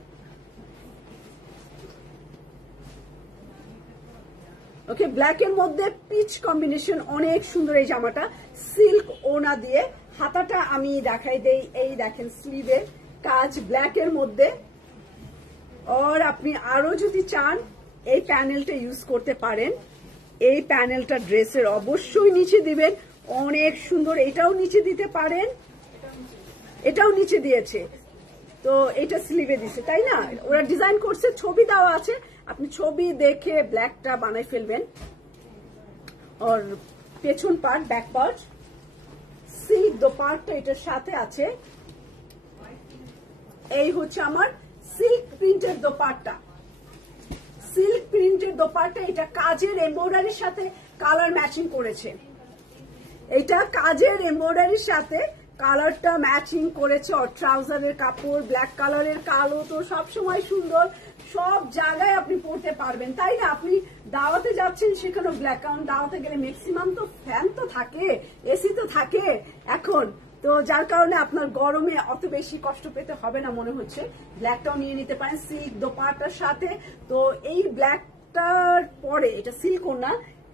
ওকে, ব্ল্যাকের মধ্যে পিচ কম্বিনেশন, অনেক সুন্দর এই জামাটা। সিল্ক ওনা দিয়ে, হাতাটা আমি দেখাই দেই, এই দেখেন স্লিভের কাজ ব্ল্যাকের মধ্যে। আর আপনি আরো যদি চান এই প্যানেলটা ইউজ করতে পারেন। এই প্যানেলটা ড্রেসের অবশ্যই নিচে দিবেন, অনেক সুন্দর। এটাও নিচে দিতে পারেন, এটাও নিচে দিয়েছে, তো এটা স্লিভে দিছে, তাই না? ওরা ডিজাইন করছে, ছবি দেওয়া আছে, আপনি ছবি দেখে ব্ল্যাকটা বানাই ফেলবেন। আর পেছন part, back part, silk dupatta এটার সাথে আছে। এই হচ্ছে আমার সিল্ক প্রিন্টের দোপাট্টা। সিল্ক প্রিন্টের দোপাট্টা, এটা কাজের এমব্রয়ডারির সাথে কালার ম্যাচিং করেছে। এটা কাজের এমব্রয়ডারির সাথে কালারটা ম্যাচিং করেছে। আর ট্রাউজারের কাপড় ব্ল্যাক কালারের, কালো তো সবসময় সুন্দর, সব জায়গায় আপনি পরতে পারবেন, তাই না? আপনি দাওয়াতে যাচ্ছেন, সেখানে ব্ল্যাক, কারণ দাওয়াতে গেলে ম্যাক্সিমাম তো ফ্যান তো থাকে, এসি তো থাকে এখন, তো যার কারণে আপনার গরমে অত বেশি কষ্ট পেতে হবে না মনে হচ্ছে। ব্ল্যাকটাও নিয়ে নিতে পারেন সিল্ক দোপাট্টার সাথে। তো এই ব্ল্যাকটার পরে এটা সিল্ক না,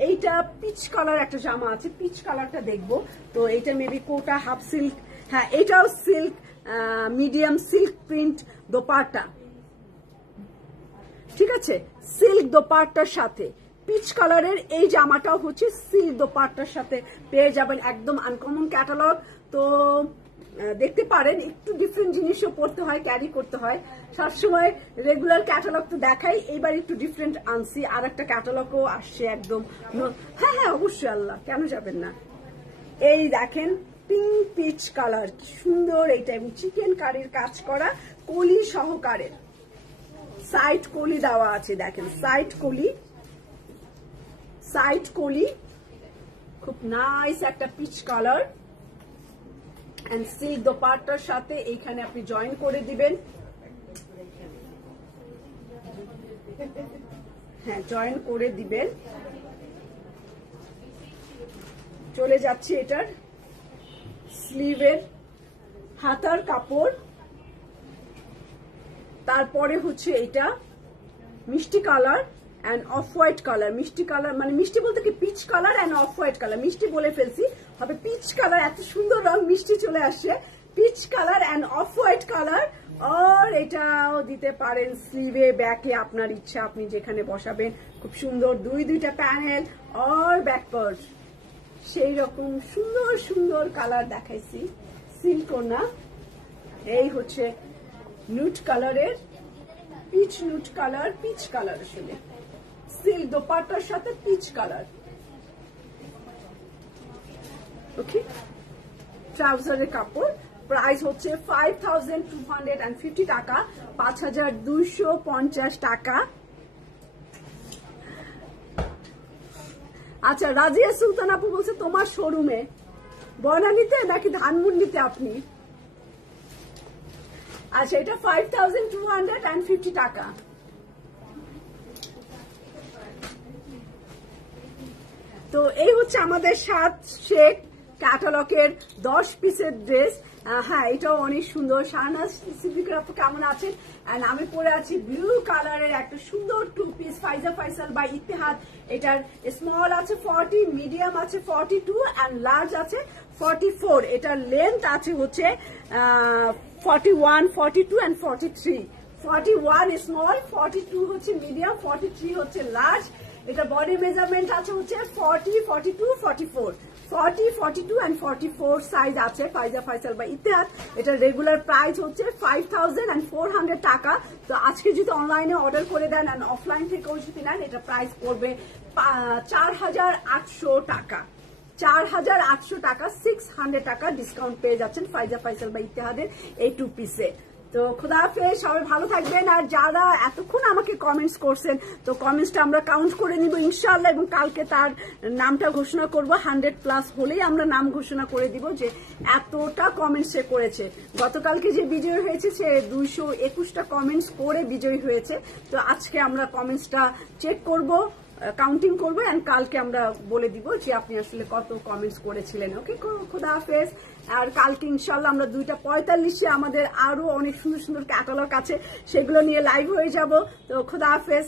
এইটা পিচ কালার একটা জামা আছে, পিচ কালারটা দেখবো। তো এইটা মেবি কোটা হাফ সিল্ক, হ্যাঁ এটাও silk, medium silk print dupatta, ঠিক আছে? সিল্ক দোপাট্টার সাথে পিচ কালারের এই জামাটাও হচ্ছে সিল্ক দোপাট্টার সাথে পেয়ে যাবেন, একদম আনকমন ক্যাটালগ। তো দেখতে পারেন, একটু ডিফারেন্ট জিনিসও পড়তে হয়, ক্যারি করতে হয়, সবসময় রেগুলার ক্যাটালগ তো দেখাই, এইবার একটু ডিফারেন্ট আনছি, আর একটা ক্যাটালগও আসছে একদম। হ্যাঁ হ্যাঁ অবশ্যই, আল্লাহ কেন যাবেন না। এই দেখেন পিঙ্ক পিচ কালার, কি সুন্দর এইটা, এবং চিকেন কারির কাজ করা কলি সহকারে, সাইড কলি দেওয়া আছে, দেখেন সাইড কলি, সাইড কলি, খুব নাইস একটা পিচ কালার। এন্ড সিল্ক দোপাট্টার সাথে এইখানে আপনি জয়েন করে দিবেন, হ্যাঁ জয়েন করে দিবেন। চলে যাচ্ছে এটার স্লিভের হাতার কাপড়, তারপরে হচ্ছে এটা মিষ্টি colour and off white colour. মিষ্টি কালার মানে মিষ্টি বলতে কি pitch colour and off white colour, মিষ্টি বলে ফেলছি, হবে পিচ কালার, এত সুন্দর রং, মিষ্টি চলে আসছে, peach colour and off white colour. আর এটাও দিতে পারেন স্লিভে, ব্যাকে, আপনার ইচ্ছা, আপনি যেখানে বসাবেন। খুব সুন্দর দুইটা প্যানেল আর ব্যাক পার্ট, সেই রকম সুন্দর সুন্দর কালার দেখাইছি, সিল্ক না। এই হচ্ছে নুট কালারের, peach nude colour, peach colour আসলে সিল্ক দোপাট্টার সাথে পিচ কালার। ওকে, ট্রাউজারের কাপড়, প্রাইস হচ্ছে 5250 টাকা, 5250 টাকা। আচ্ছা, রাজিয়া সুলতান আপু বলছে তোমার শোরুমে বনানীতে নাকি ধানমন্ডিতে আপনি? আচ্ছা, এটা 5250 টাকা। তো এই হচ্ছে আমাদের 7 শেড ক্যাটালগের 10 পিসের ড্রেস। হ্যাঁ, এটাও অনেক সুন্দর। শাহনাজ সিদ্দিকুর আপু কেমন আছেন? এন্ড আমি পরে আছি ব্লু কালারের একটা সুন্দর 2 পিস ফাইজা ফাইসাল বাই ইত্তেহাদ। এটার স্মল আছে 40, মিডিয়াম আছে 42 এন্ড লার্জ আছে 44। এটার লেন্থ আছে হচ্ছে 41, 42 এন্ড 43। 41 স্মল, 42 হচ্ছে মিডিয়াম, 43 হচ্ছে লার্জ। এটা বডি মেজারমেন্ট আছে হচ্ছে 40, 42, 44, 40, 42 and 44 সাইজ আছে ফাইজা ফাইসাল বা ইত্তেহাদ। এটা রেগুলার প্রাইস হচ্ছে 5400 টাকা। তো আজকে যদি অনলাইনে অর্ডার করে দেন আর অফলাইন থেকেও যদি নেন, এটা প্রাইস পড়বে 4800 টাকা। 4800 টাকা, 600 টাকা ডিসকাউন্ট পেয়ে যাচ্ছেন ফাইজা ফাইসাল বা ইত্তেহাদের এই 2 পিসে। তো খোদা হাফেজ, সবাই ভালো থাকবেন। আর যারা এতক্ষণ আমাকে কমেন্টস করছেন, তো কমেন্টসটা আমরা কাউন্ট করে নিব ইনশাআল্লাহ, এবং কালকে তার নামটা ঘোষণা করব। 100+ হলেই আমরা নাম ঘোষণা করে দিব যে এতটা কমেন্টস সে করেছে। গতকালকে যে বিজয়ী হয়েছে সে 221টা কমেন্টস করে বিজয়ী হয়েছে। তো আজকে আমরা কমেন্টসটা চেক করব, কাউন্টিং করবো এন্ড কালকে আমরা বলে দিব যে আপনি আসলে কত কমেন্টস করেছিলেন। ওকে, খোদা হাফেজ। আর কালকে ইনশাল্লাহ আমরা 2:45 আমাদের আরো অনেক সুন্দর সুন্দর ক্যাটালগ আছে, সেগুলো নিয়ে লাইভ হয়ে যাব। তো খোদা হাফেজ।